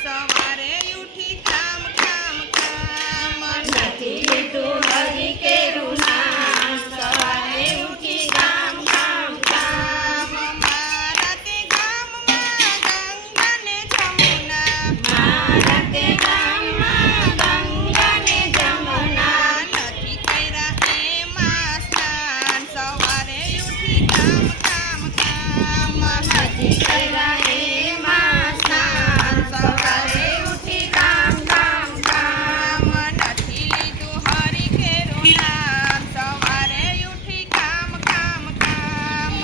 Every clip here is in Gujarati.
સવારે ઉઠી કામ કામ કામ નથી લીધું હરી કેરું નામ સવારે ઉઠી કામ કામ કામ મારા તે ગામમાં ગંગા ને જમુના મારા તે ગામમાં ગંગા ને જમુના નથી કર્યા એમાં સ્નાન સવારે ઉઠી કામ કામ કામ નથી કર્યા એમાં સ્નાન સવારે ઉઠી કામ કામ કામ નથી લીધું હરી કેરું નામ સવારે ઉઠી કામ કામ કામ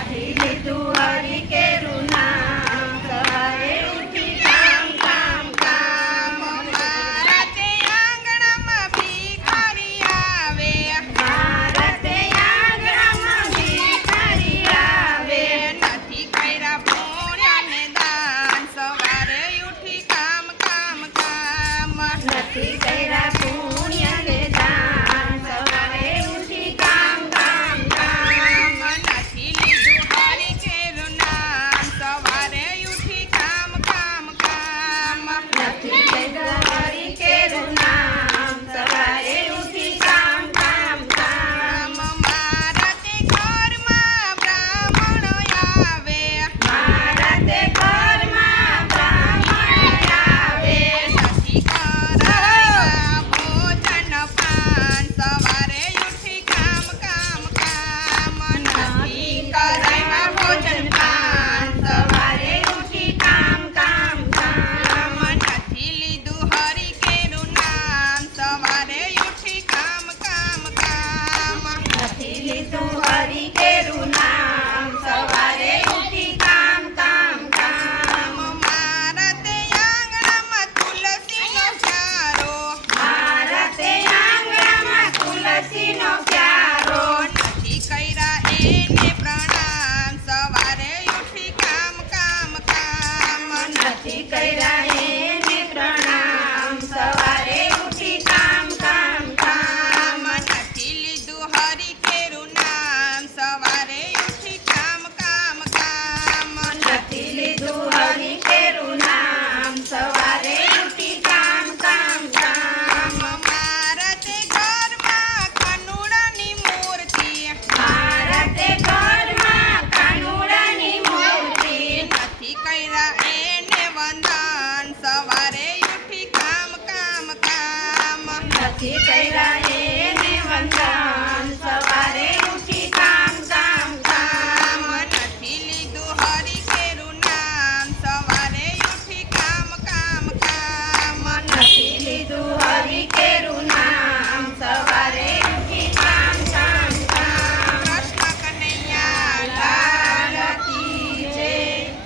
નથી લીધું હરી કેરું નામ સવારે ઉઠી કામ કામ કામ મારા તે આંગણામાં ભિખારી આવે મારા તે આંગણામાં ભિખારી આવે નથી કર્યા પુણ્ય ને દાન સવારે ઉઠી કામ કામ કામ નથી કર્યા પુણ્ય ને દાન સવારે ઉઠી કામ કામ કામ નથી લીધું હરી કેરું નામ સવારે ઉઠી કામ કામ કામ નથી લીધું હરી કેરું નામ સવારે ઉઠી કામ કામ કામ મારા તે ઘરમાં બ્રાહ્મણો આવે મારા તે ઘરમાં બ્રાહ્મણ આવે નથી કરાયા ભોજન પાન સવારે ઉઠી કામ કામ કામ નથી કરાયા ભોજન પાન સવારે ઉઠી કામ કામ કામ નથી લીધું હરી કેરું નામ સવારે ઉઠી કામ કામ કામ નથી લીધું હરી કેરું નામ સવારે ઉઠી કામ કામ કામ મારા તે આંગણામાં તુલસીનો ક્યારો મારા તે આંગણામાં તુલસીનો ક્યારો નથી કર્યા એને પ્રણામ સવારે ઉઠી કામ કામ કામ નથી કર્યા